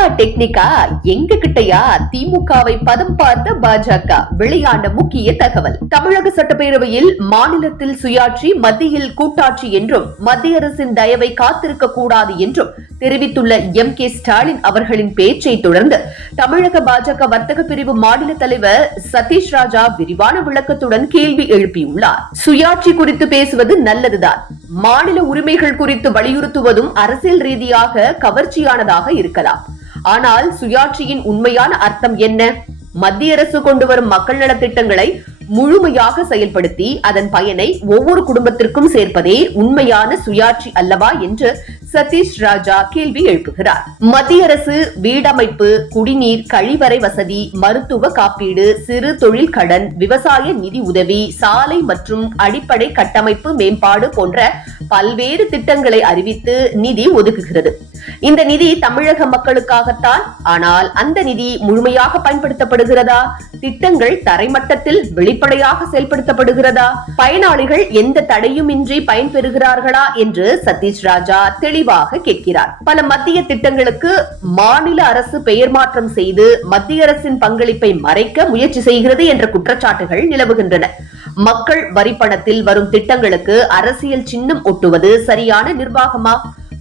டாடா டெக்னிக்கா எங்க கிட்டயா திமுகவை பதம் பார்த்த பாஜக வெளியான முக்கிய தகவல். தமிழக சட்டப்பேரவையில் மாநிலத்தில் சுயாட்சி, மத்தியில் கூட்டாட்சி என்றும் மத்திய அரசின் தயவை காத்திருக்க கூடாது என்றும் தெரிவித்துள்ள கே ஸ்டாலின் அவர்களின் பேச்சை தொடர்ந்து தமிழக பாஜக வர்த்தக பிரிவு மாநில தலைவர் சதீஷ் ராஜா விரிவான விளக்கத்துடன் கேள்வி எழுப்பியுள்ளார். சுயாட்சி குறித்து பேசுவது நல்லதுதான், மாநில உரிமைகள் குறித்து வலியுறுத்துவதும் அரசியல் ரீதியாக கவர்ச்சியானதாக இருக்கலாம். ஆனால் சுயாட்சியின் உண்மையான அர்த்தம் என்ன? மத்திய அரசு கொண்டு வரும் மக்கள் நல திட்டங்களை முழுமையாக செயல்படுத்தி அதன் பயனை ஒவ்வொரு குடும்பத்திற்கும் சேர்ப்பதே உண்மையான சுயாட்சி அல்லவா என்று சதீஷ் ராஜா கேள்வி எழுப்புகிறார். மத்திய அரசு வீடமைப்பு, குடிநீர், கழிவறை வசதி, மருத்துவ காப்பீடு, சிறு தொழில் கடன், விவசாய நிதி உதவி, சாலை மற்றும் அடிப்படை கட்டமைப்பு மேம்பாடு போன்ற பல்வேறு திட்டங்களை அறிவித்து நிதி ஒதுக்குகிறது. இந்த நிதி தமிழக மக்களுக்காகத்தான். ஆனால் அந்த நிதி முழுமையாக பயன்படுத்தப்படுகிறதா? திட்டங்கள் தரைமட்டத்தில் வெளிப்படையாக செயல்படுத்தப்படுகிறதா? பயனாளிகள் எந்த தடையுமின்றி பயன்பெறுகிறார்களா என்று சதீஷ் ராஜா தெளிவாக கேட்கிறார். பல மத்திய திட்டங்களுக்கு மாநில அரசு பெயர் மாற்றம் செய்து மத்திய அரசின் பங்களிப்பை மறைக்க முயற்சி செய்கிறது என்ற குற்றச்சாட்டுகள் நிலவுகின்றன. மக்கள் வரிப்பணத்தில் வரும் திட்டங்களுக்கு அரசியல் சின்னம் ஒட்டுவது சரியான நிர்வாகமா?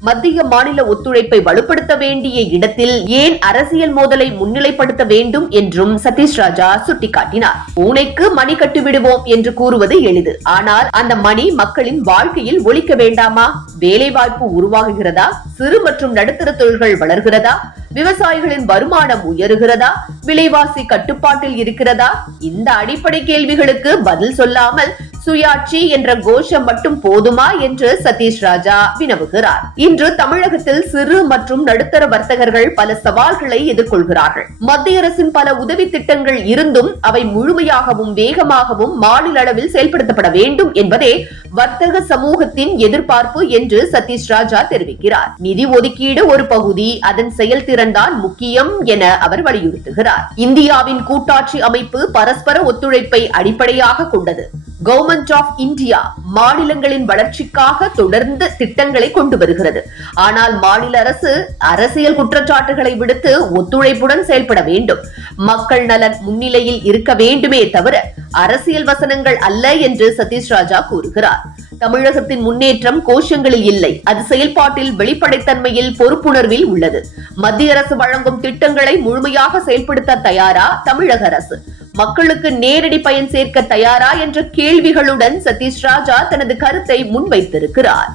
மத்திய மாநில ஒத்துழைப்பை வலுப்படுத்த வேண்டிய இடத்தில் ஏன் அரசியல் மோதலை முன்னிலைப்படுத்த வேண்டும் என்றும் சதீஷ் ராஜா சுட்டிக்காட்டினார். பூனைக்கு மணி கட்டிவிடுவோம் என்று கூறுவது எளிது, ஆனால் அந்த மணி மக்களின் வாழ்க்கையில் ஒலிக்க வேண்டாமா? வேலைவாய்ப்பு உருவாகுகிறதா? சிறு மற்றும் நடுத்தர தொழில்கள் வளர்கிறதா? விவசாயிகளின் வருமானம் உயருகிறதா? விலைவாசி கட்டுப்பாட்டில் இருக்கிறதா? இந்த அடிப்படை கேள்விகளுக்கு பதில் சொல்லாமல் சுயாட்சி என்ற கோஷம் மட்டும் போதுமா என்று சதீஷ் ராஜா வினவுகிறார். இன்று தமிழகத்தில் சிறு மற்றும் நடுத்தர வர்த்தகர்கள் பல சவால்களை எதிர்கொள்கிறார்கள். மத்திய அரசின் பல உதவி திட்டங்கள் இருந்தும் அவை முழுமையாகவும் வேகமாகவும் மாநில அளவில் செயல்படுத்தப்பட வேண்டும் என்பதே வர்த்தக சமூகத்தின் எதிர்பார்ப்பு என்று சதீஷ் ராஜா தெரிவிக்கிறார். நிதி ஒதுக்கீடு ஒரு பகுதி, அதன் செயல்திறன் தான் முக்கியம் என அவர் வலியுறுத்துகிறார். இந்தியாவின் கூட்டாட்சி அமைப்பு பரஸ்பர ஒத்துழைப்பை அடிப்படையாக கொண்டது. கவர்மெண்ட் ஆஃப் இந்தியா மாநிலங்களின் வளர்ச்சிக்காக தொடர்ந்து திட்டங்களை கொண்டு வருகிறது. ஆனால் மாநில அரசு அரசியல் குற்றச்சாட்டுகளை விடுத்து ஒத்துழைப்புடன் செயல்பட வேண்டும். மக்கள் நலன் முன்னிலையில் இருக்க வேண்டுமே தவிர அரசியல் வசனங்கள் அல்ல என்று சதீஷ் ராஜா கூறுகிறார். தமிழகத்தின் முன்னேற்றம் கோஷங்களில் இல்லை, அது செயல்பாட்டில் வெளிப்படைத்தன்மையில், பொறுப்புணர்வில் உள்ளது. மத்திய அரசு வழங்கும் திட்டங்களை முழுமையாக செயல்படுத்த தயாரா தமிழக அரசு? மக்களுக்கு நேரடி பயன் சேர்க்க தயாரா என்ற கேள்விகளுடன் சதீஷ் ராஜா தனது கருத்தை முன்வைத்திருக்கிறார்.